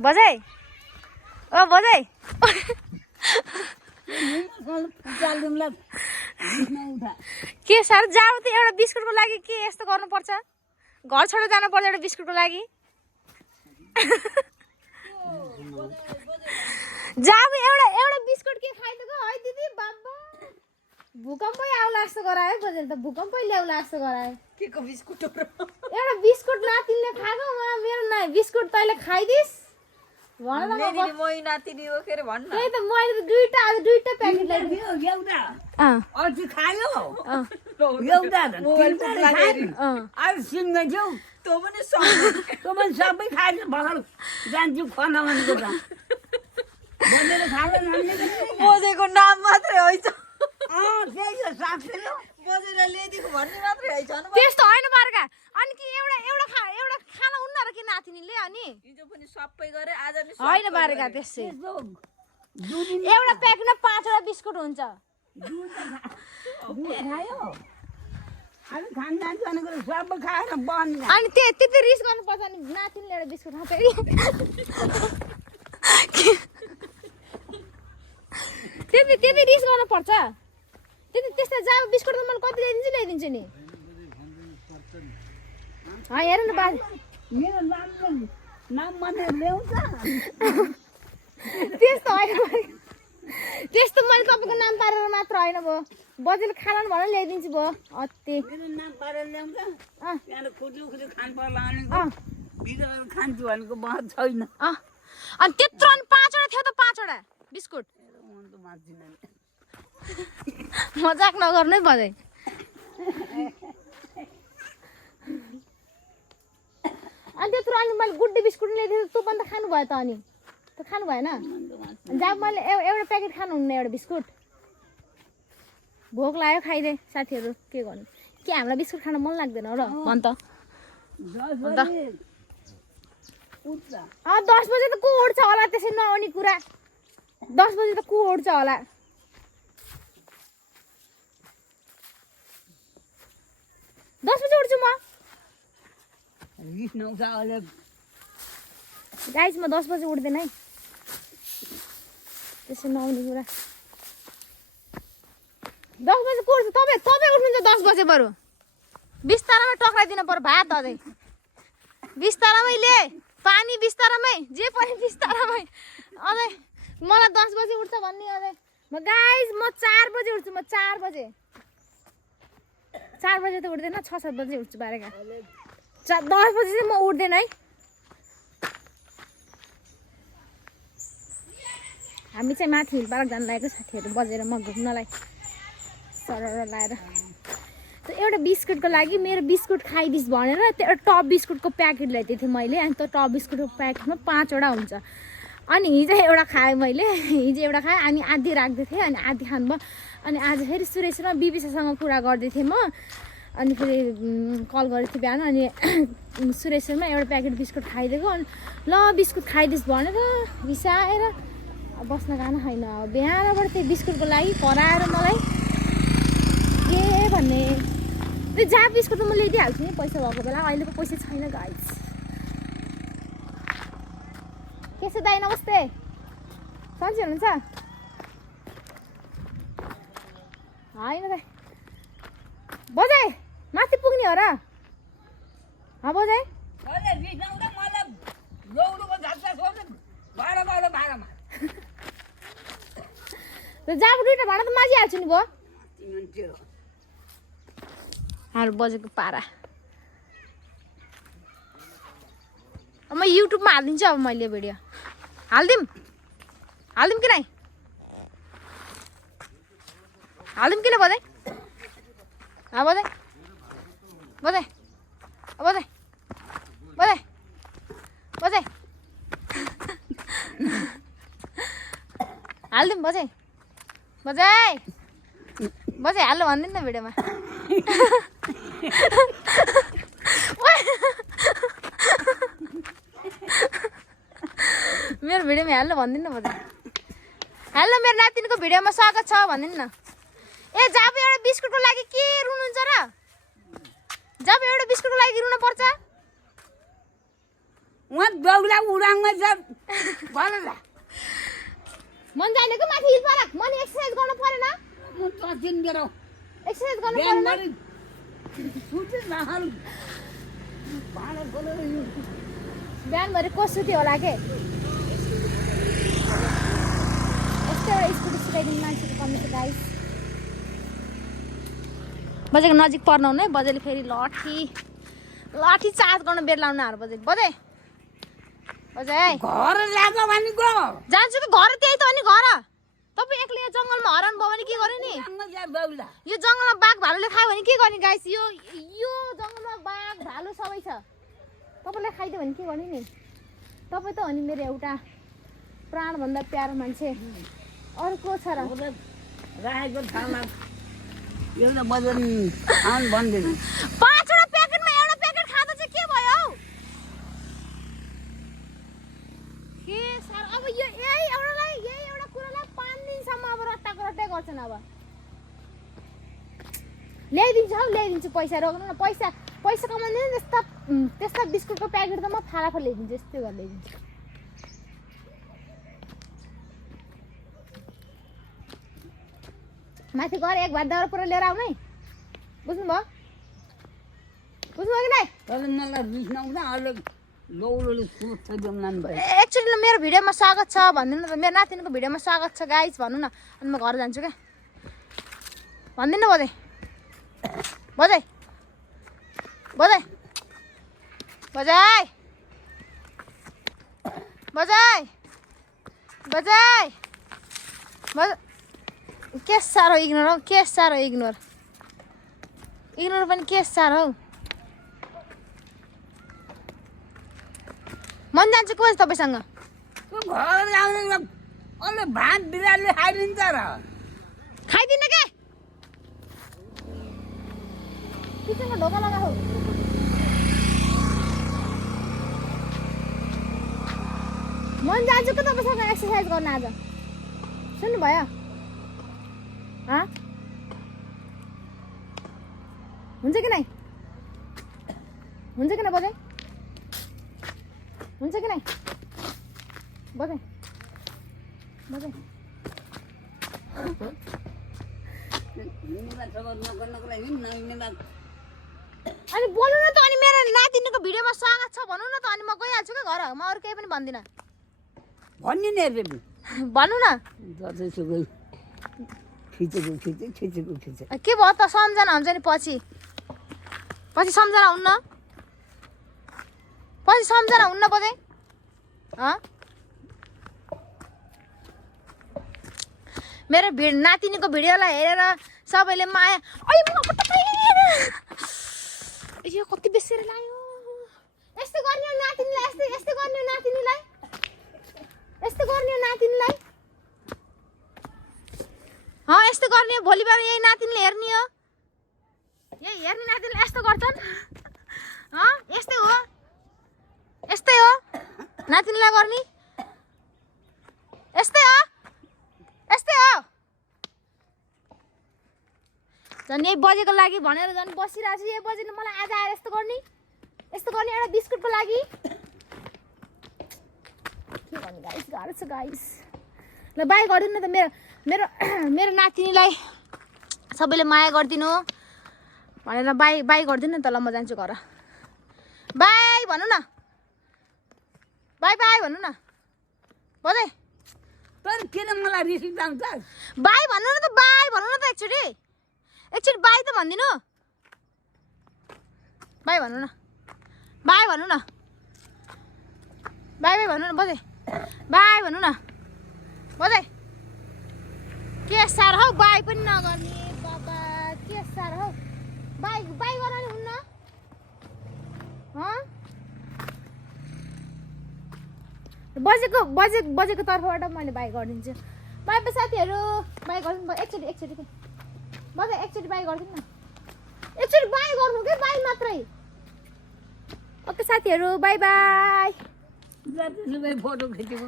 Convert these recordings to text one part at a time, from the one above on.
बजाई ओ बजाई के साह्रो जाऊ त एउटा बिस्कुटको लागि के यस्तो गर्नुपर्छ घर छोडेर जानुपर्छ एउटा बिस्कुटको लागि जाऊ एउटा बिस्कुट के खाइदिएको है दिदी बाबा भूकम्पै आउला जस्तो गरायो बजेर त भूकम्पै ल्याउला जस्तो गरायो के को बिस्कुट एउटा बिस्कुट नातिनले खाएको मेरो न बिस्कुट तैँले खाइदिस् भन न म नातिनी हो के रे भन्न त्यही त मैले त दुईटा प्याकेट ल्याइदियो एउटा अझै खायो एउटा अरू सिङ्गै थियौ तँ पनि सबै खायो भर्खर जान्छु खाना भनेको त बजेर खाँदैन बजेको नाम मात्रै होइन त्यही हो साँच्चै हो बजेर ल्याइदिएको भन्ने मात्रै होइन त्यस्तो होइन बारका अनि कि एउटा खाना उन्न र के नातिनीले अनि हिजो पनि सबै गरे आज पनि होइन बारका त्यसै एउटा प्याकेटमा 5वटा बिस्कुट हुन्छ खायो हामी खान जान्छु भनेको सबै खाएर बन्द अनि त्यति रिस गर्नुपर्छ अनि नातिनीले एउटा बिस्कुट खान्छ त्यति रिस गर्नुपर्छ त्यस्तै जा बिस्कुट त मैले कति ल्याइदिन्छु नि हेर न बा मेरो नाम मात्रै ल्याउँछ त्यस्तो होइन त्यस्तो मैले तपाईँको नाम पारेर मात्र होइन भयो बजेले खाना भनेर ल्याइदिन्छु भयो अति मेरो नाम पारेर ल्याउँछ त्यहाँबाट खुजु खानु पर्ला भनेको भित्र खान्छु भनेको बहुत छैन अनि त्यत्रो अनि 5वटा थियो त 5वटा बिस्कुट मजाक नगर्नु है बजाइ अनि त्यत्रो अनि मैले गुड्डी बिस्कुट ल्याइदिएको तँ पनि त खानु भयो त अनि त खानु भएन जब मैले एउटा प्याकेट खानुहुन्न एउटा बिस्कुट भोक लाग्यो खाइदे साथीहरू के गर्नु के हामीलाई बिस्कुट खान मन लाग्दैन र भन त 10 बजे त को उठ्छ होला त्यसै नआउने कुरा 10 बजे त को उठ्छ होला 10 बजे उठ्छु म गाइस म 10 बजे उठ्दैन है त्यसै नआउने कुरा 10 बजे को उठ्छ तपाईँ उठ्नुहुन्छ 10 बजे बरु बिस्तारामै टक्राइदिनु पर्यो भात अझै बिस्तारामै ले पानी बिस्तारामै जे पनि बिस्तारामै अझै मलाई 10 बजे उठ्छ भन्ने अझै म गाइस म 4 बजे उठ्छु म 4 बजे 4 बजे त उठ्दैन 6-7 बजे उठ्छु बारेका 10 बजे चाहिँ म उठ्दैन है हामी चाहिँ माथि हिलपार्क जान लागेको साथीहरू बजेर म घुम्नलाई सरर लाएर एउटा बिस्कुटको लागि मेरो बिस्कुट खाइदिस् भनेर त्यो एउटा टप बिस्कुटको प्याकेट ल्याइदिएको थिएँ मैले अनि त्यो टप बिस्कुटको प्याकेटमा 5वटा हुन्छ अनि हिजो एउटा खाएँ मैले हिजो एउटा खाएँ अनि आधी राख्दै थिएँ अनि आधी खानुभयो अनि आज फेरि सुरेशमा बिबिसासँग कुरा गर्दै थिएँ म अनि फेरि कल गरेको थिएँ बिहान अनि सुरेशमा एउटा प्याकेट बिस्कुट खाइदिएको अनि ल बिस्कुट खाइदिस् भनेर रिसाएर बस्न गान छैन बिहानबाट त्यो बिस्कुटको लागि कराएर मलाई के भन्ने त्यो जहाँ बिस्कुट म ल्याइदिइहाल्छु नि पैसा भएको बेला अहिलेको पैसा छैन गाइस के छ दाइ नमस्ते सन्चै हुनुहुन्छ होइन दाइ बजाइ माथि पुग्ने हो र बजाइ जहाँ 2टा भाँडा त माझिहाल्छु नि भयो हाल बजेको पारा म युट्युबमा हालिदिन्छु अब मैले भिडियो हालिदिउँ कि नै हालिदिउँ किन बजाइ बजाइ बजाइ बजाइ बजाइ बजाइ हालिदिउँ बजाइ बजाइ बजाइ हाल्नु भनिदिनु न भिडियोमा मेरो भिडियोमा हाल्नु भनिदिनु न बजाइ हेलो मेरो नातिनीको भिडियोमा स्वागत छ भनिदिनु न ए जब एउटा बिस्कुटको लागि के रुनुहुन्छ र जब एउटा बिस्कुटको लागि रुनु पर्छ उहाँ दौला उडाङमा छ भन न मन जानेको माथि हिल पार्क मन एक्सर्साइज गर्नु परेन म तसिन गेरो एक्सर्साइज गर्नु बिहान परेन गरी सुते नहाल भाँडा खोलेर यो बिहानभरि को सुत्यो होला के यस्तो एउटा स्कुटी सिकाइदिनु मान्छेको कमी छ गाइस बजेको नजिक पर्न हुने बजेले फेरि लाठी चार्ज गर्न बेर लाउनु बजेको बजे घर ल्याएको भनेको जान्छु कि घर त्यही त हो नि घर तपाईँ एक्लै यो जङ्गलमा हराउनु भयो भने के गर्ने नि दौला यो जङ्गलमा बाघ भालुले खायो भने के गर्ने गाइस यो जङ्गलमा बाघ भालु सबै छ तपाईँलाई खाइदियो भने के गर्ने नि तपाईँ त हो नि मेरो एउटा प्राणभन्दा प्यारो मान्छे अरू को छ र राखेको थालमा एउटा बजन आउनु भन्दैन 5वटा प्याकेटमा एउटा प्याकेट खाँदा चाहिँ के भयो हौ के सर अब यो यही एउटा कुरालाई 5 दिनसम्म अब रट्टै गर्छन् अब ल्याइदिन्छु पैसा रोक्नु न पैसा कमाउँदैन त्यस्ता बिस्कुटको प्याकेट त म फालाफल ल्याइदिन्छु यस्तै गरेर ल्याइदिन्छु माथि गएर एक भात दाउरा पुरा लिएर आउनु है बुझ्नुभयो कि नै तर मलाई रिस नआउँदा अलग लौलोले सुट थैदिउँ नाम भयो एक्चुअली मेरो भिडियोमा स्वागत छ भनिदिनु त मेरो नातिनीको भिडियोमा स्वागत छ गाइस भन्नु न अनि म घर जान्छु क्या भनिदिनु बजे के साह्रो इग्नोर हौ इग्नोर पनि के साह्रो हौ मन जान्छु को तपाईँसँग घर ल्याउने अलि भात बिराले खाइदिन्छ र खाइदिन के किचनमा ढोका लगा हौ मन जान्छु कि तपाईँसँग एक्सर्साइज गर्न आज सुन्नुभयो हुन्छ कि नै बजे हुन्छ कि नै बजे अनि बोल्नु न त अनि मेरो नातिनीको भिडियोमा स्वागत छ भन्नु न त अनि म गइहाल्छु क्या घर म अरू केही पनि भन्दिनँ भन्ने नि भन्नु न जतिसुकै खिचेको के भयो त सम्झना हुन्छ नि पछि सम्झना हुन्न बजे मेरो नातिनीको भिडियोलाई हेरेर सबैले माया यो कति बेसेर लाग्यो यस्तो गर्ने हो नातिनीलाई यस्तो गर्ने हो नातिनीलाई यस्तो गर्ने हो भोलिबार यही नातिनीले हेर्ने हो यही हेर्ने नातिनीले यस्तो गर्छन् यस्तै हो नातिनीलाई गर्ने यस्तै हो झन् यही बजेको लागि भनेर झन् बसिरहेको छु यही बजेले मलाई आज आएर यस्तो गर्ने एउटा बिस्कुटको लागि के भन्नु गाइस गाह्रो छ गाइस ल बाई गरिदिनु न त मेरो नातिनीलाई सबैले माया गरिदिनु भनेर बाई गरिदिनु न त ल म जान्छु घर बाई भन्नु न बाई भन्नु न बजे तर किन मलाई रिस उठाउँछ बाई भन्नु न त एकचोटि बाई त भनिदिनु बाई भन्नु न बाई भन्नु न बजे बाई भन्नु न बजे के साह्रो हौ बाई पनि नगर्ने बाबा के साह्रो हौ बाई गराउने हुन्न बजेको तर्फबाट मैले बाई गरिदिन्छु बाई साथीहरू बाई गरिदिनु एकचोटि बजे एकचोटि बाई गरिदिनु न एकचोटि बाई गर्नु के बाई मात्रै ओके साथीहरू बाई जतिसुकै फोटो खिचेको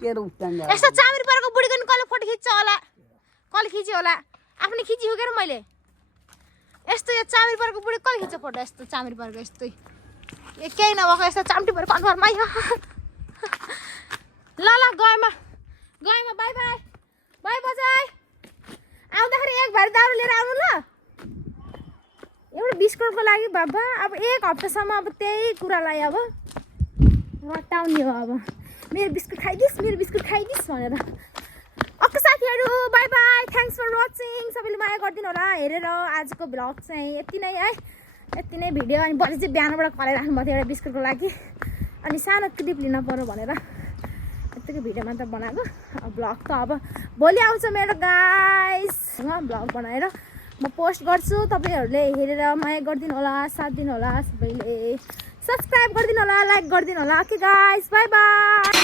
के उठाउँछ यस्तो चामिर पारेको बुढीको नि कसले फोटो खिच्छ होला कसले खिच्यो होला आफूले खिचियो के मैले यस्तो यो चामिर पारेको बुढी कसले खिच्छ फोटो यस्तो चामिर पारेको यस्तै केही नभएको यस्तो चाम्टी भएर कन्फर्मै ल ल गएमा बाई बाई बाई बजाई आउँदाखेरि एक भारी दाउरा लिएर आउनु ल एउटा बिस्कुटको लागि बाबा अब 1 हप्तासम्म अब त्यही कुरालाई अब रटाउने हो अब मेरो बिस्कुट खाइदिस् भनेर ओके साथीहरू bye bye thanks for watching सबैले माया गरिदिनु होला हेरेर आजको भ्लग चाहिँ यति नै है यति नै भिडियो अनि बजे चाहिँ बिहानबाट कराइ राख्नु भयो एउटा बिस्कुटको लागि अनि सानो क्लिप लिन पर्यो भनेर यतिकै भिडियो मात्र बनाएको भ्लग त अब भोलि आउँछ मेरो गाइस भ्लग बनाएर म पोस्ट गर्छु तपाईँहरूले हेरेर माया गरिदिनु होला साथ दिनु होला सबैले सब्सक्राइब गरिदिनु होला लाइक गरिदिनु होला ओके गाइस बाई बाई